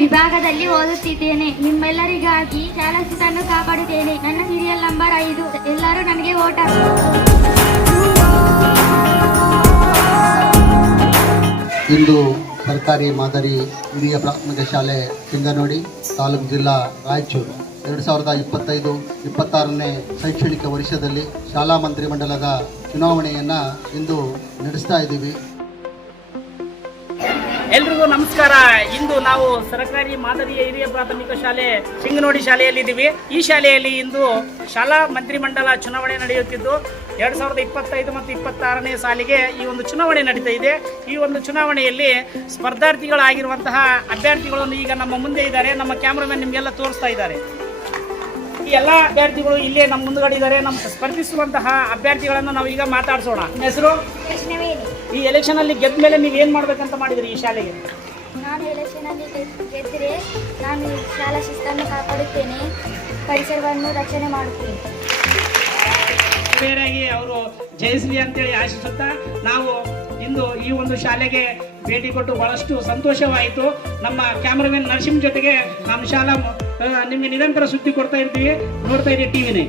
ವಿಭಾಗದಲ್ಲಿ ಓದುತ್ತಿದ್ದೇನೆ. ನಿಮ್ಮೆಲ್ಲರಿಗಾಗಿ ಶಾಲಾ ಶಿಸ್ತನ್ನು ಕಾಪಾಡುತ್ತೇನೆ ನನ್ನ ಸೀರಿಯಲ್ ನಂಬರ್ ಐದು. ಎಲ್ಲರೂ ನನಗೆ ಓಟ ಇಂದು ಸರ್ಕಾರಿ ಮಾದರಿ ಹಿರಿಯ ಪ್ರಾಥಮಿಕ ಶಾಲೆ ಸಿಂಗನೋಡಿ ತಾಲೂಕು ಜಿಲ್ಲಾ ರಾಯಚೂರು. ಎರಡು ಸಾವಿರದ ಇಪ್ಪತ್ತೈದು, ಇಪ್ಪತ್ತಾರನೇ ಶೈಕ್ಷಣಿಕ ವರ್ಷದಲ್ಲಿ ಶಾಲಾ ಮಂತ್ರಿಮಂಡಲದ ಚುನಾವಣೆಯನ್ನು ಇಂದು ನಡೆಸ್ತಾ ಇದ್ದೀವಿ. ಎಲ್ರಿಗೂ ನಮಸ್ಕಾರ. ಇಂದು ನಾವು ಸರ್ಕಾರಿ ಮಾದರಿಯ ಹಿರಿಯ ಪ್ರಾಥಮಿಕ ಶಾಲೆ ಸಿಂಗನೋಡಿ ಶಾಲೆಯಲ್ಲಿದ್ದೀವಿ. ಈ ಶಾಲೆಯಲ್ಲಿ ಇಂದು ಶಾಲಾ ಮಂತ್ರಿಮಂಡಲ ಚುನಾವಣೆ ನಡೆಯುತ್ತಿದ್ದು, ಎರಡು ಸಾವಿರದ ಇಪ್ಪತ್ತೈದು ಮತ್ತು ಇಪ್ಪತ್ತಾರನೇ ಸಾಲಿಗೆ ಈ ಒಂದು ಚುನಾವಣೆ ನಡೀತಾ ಇದೆ. ಈ ಒಂದು ಚುನಾವಣೆಯಲ್ಲಿ ಸ್ಪರ್ಧಾರ್ಥಿಗಳಾಗಿರುವಂತಹ ಅಭ್ಯರ್ಥಿಗಳನ್ನು ಈಗ ನಮ್ಮ ಮುಂದೆ ಇದ್ದಾರೆ. ನಮ್ಮ ಕ್ಯಾಮ್ರಾಮನ್ ನಿಮಗೆಲ್ಲ ತೋರಿಸ್ತಾ ಇದ್ದಾರೆ. ಈ ಎಲ್ಲ ಅಭ್ಯರ್ಥಿಗಳು ಇಲ್ಲೇ ನಮ್ಮ ಮುಂದುಗಡೆ ಇದ್ದಾರೆ. ನಮ್ಮ ಸ್ಪರ್ಧಿಸುವಂತಹ ಅಭ್ಯರ್ಥಿಗಳನ್ನು ನಾವು ಈಗ ಮಾತಾಡ್ಸೋಣ ಹೆಸರು? ಈ ಎಲೆಕ್ಷನ್ ಅಲ್ಲಿ ಗೆದ್ದ ಮೇಲೆ ನೀವು ಏನ್ ಮಾಡ್ಬೇಕಂತ ಮಾಡಿದ್ರಿ ಈ ಶಾಲೆಗೆ? ನಾನು ಎಲೆಕ್ಷನಲ್ಲಿ ಗೆದ್ದರೆ ನಾನು ಶಾಲಾ ಶಿಸ್ತನ್ನು ಕಾಪಾಡುತ್ತೇನೆ. ಪರಿಸರವನ್ನು ರಕ್ಷಣೆ ಮಾಡುತ್ತೇನೆ. ಬೇರೆಯಾಗಿ ಅವರು ಜಯಿಸಲಿ ಅಂತೇಳಿ ಆಶಿಸುತ್ತಾ ನಾವು ಇಂದು ಈ ಒಂದು ಶಾಲೆಗೆ ಭೇಟಿ ಕೊಟ್ಟು ಬಹಳಷ್ಟು ಸಂತೋಷವಾಯಿತು. ನಮ್ಮ ಕ್ಯಾಮ್ರಾಮನ್ ನರಸಿಂಹ ಜೊತೆಗೆ ನಮ್ಮ ಶಾಲಾ ನಿಮಗೆ ನಿರಂತರ ಸುದ್ದಿ ಕೊಡ್ತಾ ಇರ್ತೀವಿ. ನೋಡ್ತಾ ಇದ್ದೀವಿ ಟಿವಿನೇ.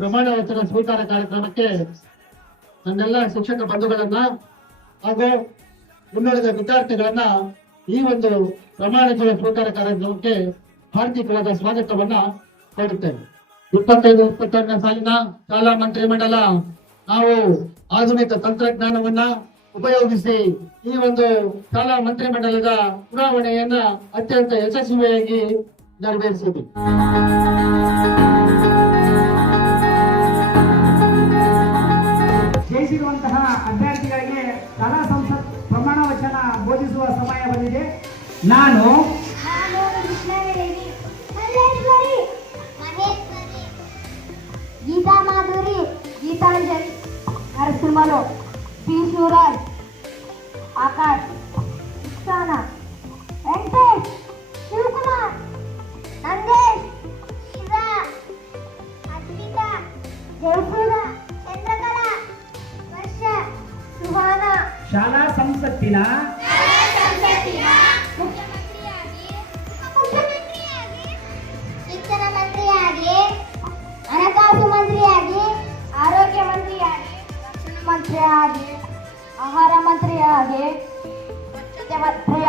ಪ್ರಮಾಣ ವಚನ ಸ್ವೀಕಾರ ಕಾರ್ಯಕ್ರಮಕ್ಕೆ ನನ್ನೆಲ್ಲ ಶಿಕ್ಷಕ ಬಂಧುಗಳನ್ನ ಹಾಗೂ ಮುನ್ನಡೆದ ವಿದ್ಯಾರ್ಥಿಗಳನ್ನ ಈ ಒಂದು ಪ್ರಮಾಣ ವಚನ ಸ್ವೀಕಾರ ಕಾರ್ಯಕ್ರಮಕ್ಕೆ ಹಾರ್ದಿಕವಾದ ಸ್ವಾಗತವನ್ನ ಕೋರುತ್ತೇನೆ. ಇಪ್ಪತ್ತೈದು ಇಪ್ಪತ್ತೆರಡನೇ ಸಾಲಿನ ಶಾಲಾ ಮಂತ್ರಿಮಂಡಲ, ನಾವು ಆಧುನಿಕ ತಂತ್ರಜ್ಞಾನವನ್ನ ಉಪಯೋಗಿಸಿ ಈ ಒಂದು ಶಾಲಾ ಮಂತ್ರಿಮಂಡಲದ ಚುನಾವಣೆಯನ್ನ ಅತ್ಯಂತ ಯಶಸ್ವಿಯಾಗಿ ನೆರವೇರಿಸಿದ್ವಿ. ನಾನು ನಾನು ಕೃಷ್ಣವೇಣಿ ಮಲ್ಲೇಶ್ವರಿ ಮಹೇಶ್ವರಿ ಗೀತಾ ಮಾಧುರಿ ಗೀತಾಂಜಲಿ ನರಸಿಂಹಲು ಪಿ ಶಿವರಾಜ್ ಆಕಾಶ್ ಇಕ್ಸಾನ ವೆಂಕಟೇಶ್ ಶಿವಕುಮಾರ್ ನಂದೇಶ್ ಶಿವಾ ಅದ್ವಿತಾ ಜಯಸೂರ ಚಂದ್ರಕಲಾ ವರ್ಷ ಸುಹಾನ ಶಾಲಾ ಸಂಸತ್ತಿನ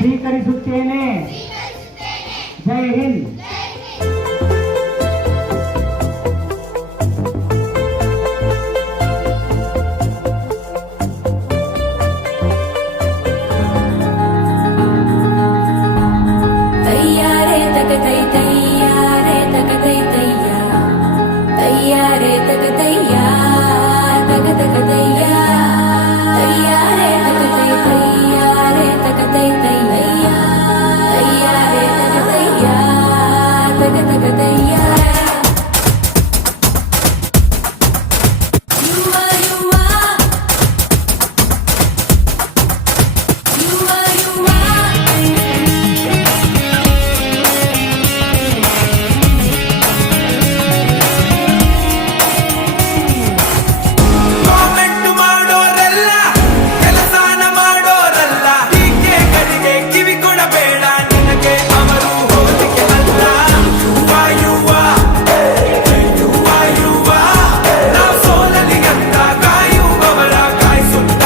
स्वीक जय Hind. da da da da